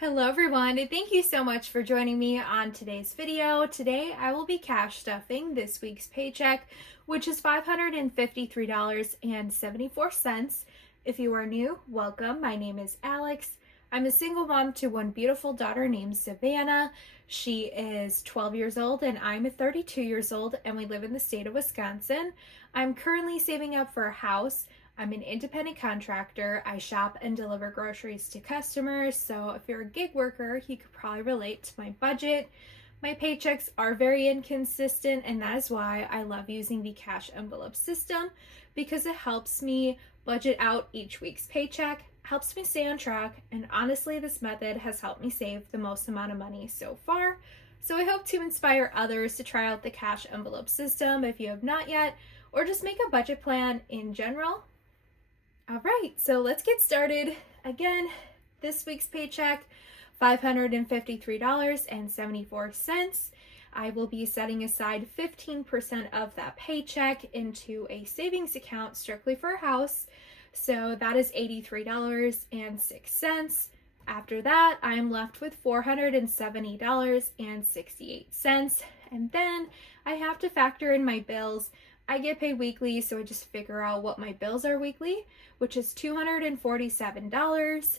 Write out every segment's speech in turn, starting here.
Hello everyone, and thank you so much for joining me on today's video. Today I will be cash stuffing this week's paycheck, which is $553.74. If you are new, welcome. My name is Alex. I'm a single mom to one beautiful daughter named Savannah. She is 12 years old and I'm 32 years old, and we live in the state of Wisconsin. I'm currently saving up for a house. I'm an independent contractor. I shop and deliver groceries to customers, so if you're a gig worker, you could probably relate to my budget. My paychecks are very inconsistent, and that is why I love using the cash envelope system, because it helps me budget out each week's paycheck, helps me stay on track, and honestly, this method has helped me save the most amount of money so far. So I hope to inspire others to try out the cash envelope system if you have not yet, or just make a budget plan in general. All right, so let's get started. Again, this week's paycheck, $553.74. I will be setting aside 15% of that paycheck into a savings account strictly for a house. So that is $83.06. After that, I am left with $470.68. And then I have to factor in my bills. I get paid weekly, so I just figure out what my bills are weekly, which is $247.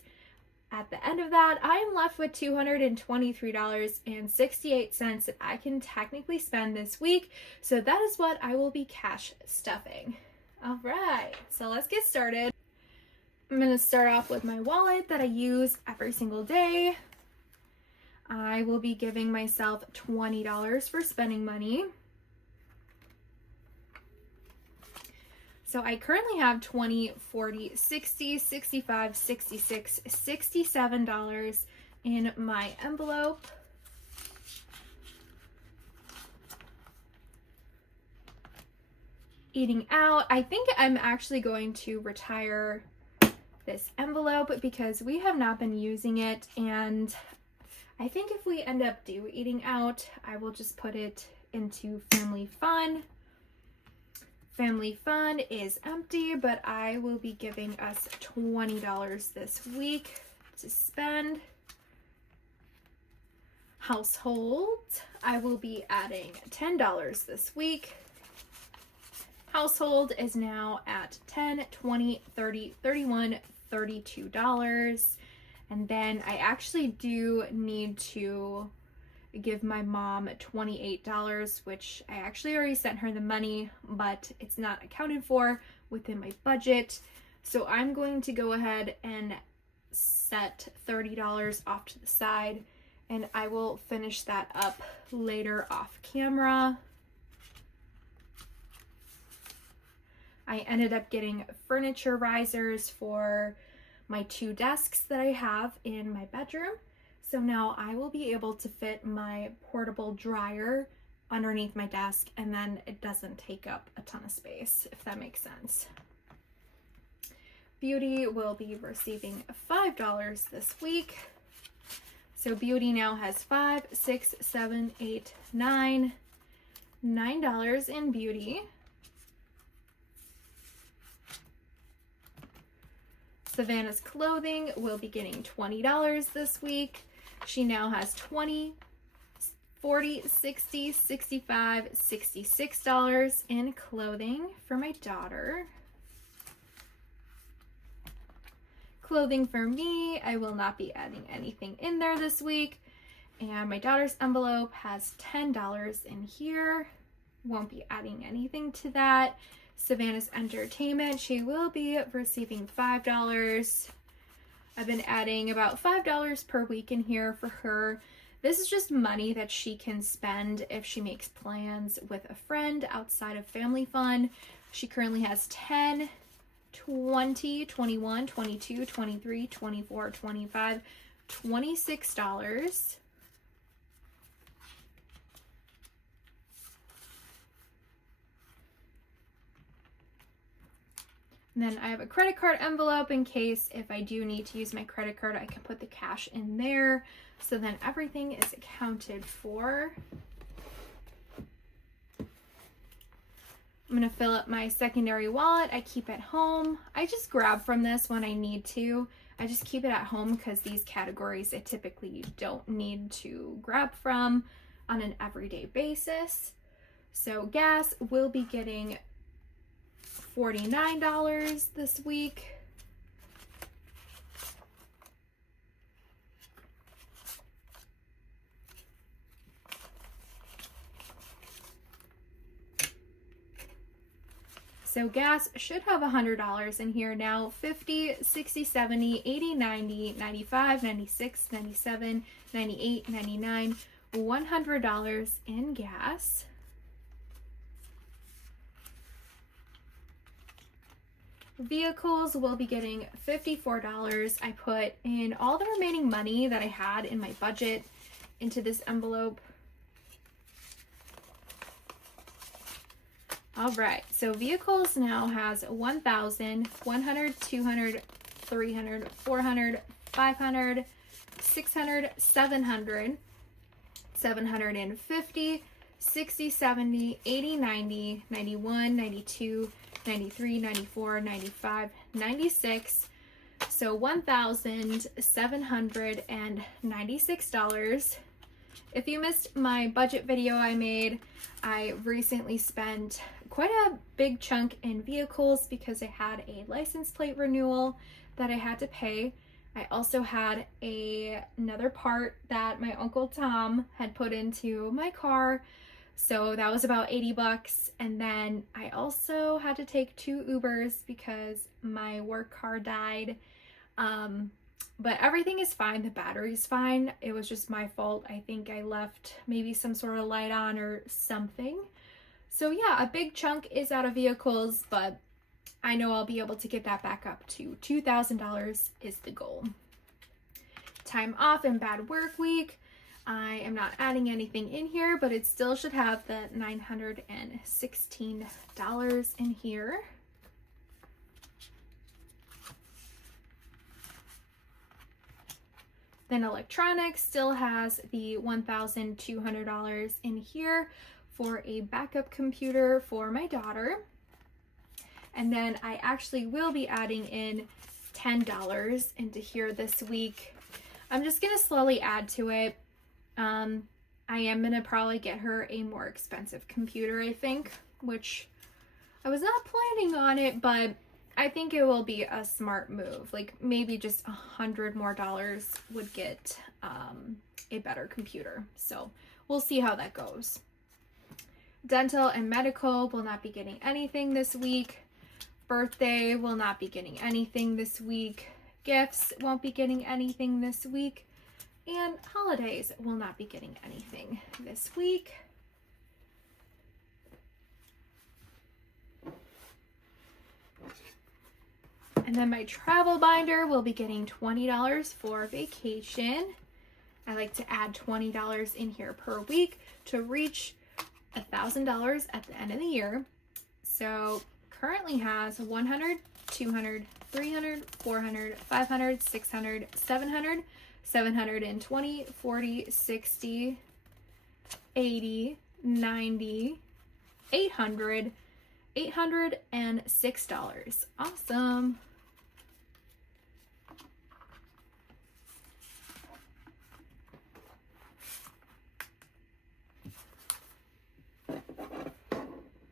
At the end of that, I am left with $223.68 that I can technically spend this week. So that is what I will be cash stuffing. All right, so let's get started. I'm going to start off with my wallet that I use every single day. I will be giving myself $20 for spending money. So I currently have $20, $40, $60, $65, $66, $67 in my envelope. Eating out, I think I'm actually going to retire this envelope because we have not been using it, and I think if we end up eating out, I will just put it into family fun. Family fun is empty, but I will be giving us $20 this week to spend. Household, I will be adding $10 this week. Household is now at $10, $20, $30, $31, $32. And then I actually do need to give my mom $28, which I actually already sent her the money, but it's not accounted for within my budget. So I'm going to go ahead and set $30 off to the side, and I will finish that up later off camera. I ended up getting furniture risers for my 2 desks that I have in my bedroom. So now I will be able to fit my portable dryer underneath my desk, and then it doesn't take up a ton of space, if that makes sense. Beauty will be receiving $5 this week. So Beauty now has $5, $6, $7, $8, $9 in Beauty. Savannah's clothing will be getting $20 this week. She now has $20, $40, $60, $65, $66 in clothing for my daughter. Clothing for me, I will not be adding anything in there this week. And my daughter's envelope has $10 in here. Won't be adding anything to that. Savannah's entertainment, she will be receiving $5. I've been adding about $5 per week in here for her. This is just money that she can spend if she makes plans with a friend outside of family fun. She currently has 10, 20, 21, 22, 23, 24, 25, $26. And then I have a credit card envelope in case if I do need to use my credit card, I can put the cash in there. So then everything is accounted for. I'm going to fill up my secondary wallet I keep at home. I just grab from this when I need to. I just keep it at home because these categories I typically don't need to grab from on an everyday basis. So gas will be getting $49 this week. So gas should have $100 in here now. 50, 60, 70, 80, 90, 95, 96, 97, 98, 99, $100 in gas. Vehicles will be getting $54. I put in all the remaining money that I had in my budget into this envelope. All right, so vehicles now has 1,000, 100, 200, 300, 400, 500, 600, 700, 750, 60, 70, 80, 90, 91, 92, 93, 94, 95, 96. So $1,796. If you missed my budget video I made, I recently spent quite a big chunk in vehicles because I had a license plate renewal that I had to pay. I also had another part that my Uncle Tom had put into my car, so that was about 80 bucks. And then I also had to take 2 Ubers because my work car died. But everything is fine. The battery's fine. It was just my fault. I think I left maybe some sort of light on or something. So yeah, a big chunk is out of vehicles, but I know I'll be able to get that back up to $2,000 is the goal. Time off and bad work week. I am not adding anything in here, but it still should have the $916 in here. Then electronics still has the $1,200 in here for a backup computer for my daughter. And then I actually will be adding in $10 into here this week. I'm just gonna slowly add to it. I am gonna probably get her a more expensive computer, I think, which I was not planning on it, but I think it will be a smart move. Like maybe just $100 more would get a better computer. So we'll see how that goes. Dental and medical will not be getting anything this week. Birthday will not be getting anything this week. Gifts won't be getting anything this week. And holidays will not be getting anything this week. And then my travel binder will be getting $20 for vacation. I like to add $20 in here per week to reach $1,000 at the end of the year. So currently has 100, 200, 300, 400, 500, 600, 700, 720, 40, 60, 80, 90, 800, $806. Awesome.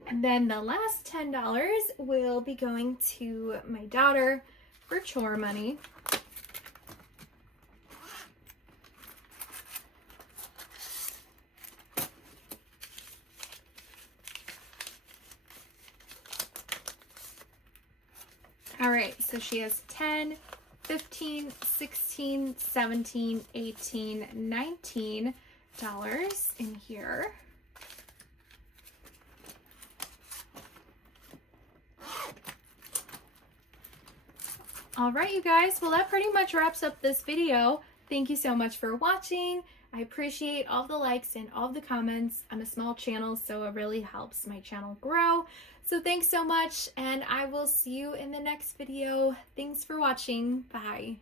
And then the last $10 will be going to my daughter for chore money. All right, so she has 10, 15, 16, 17, 18, $19 in here. All right, you guys, well, that pretty much wraps up this video. Thank you so much for watching. I appreciate all the likes and all the comments. I'm a small channel, so it really helps my channel grow. So thanks so much, and I will see you in the next video. Thanks for watching. Bye.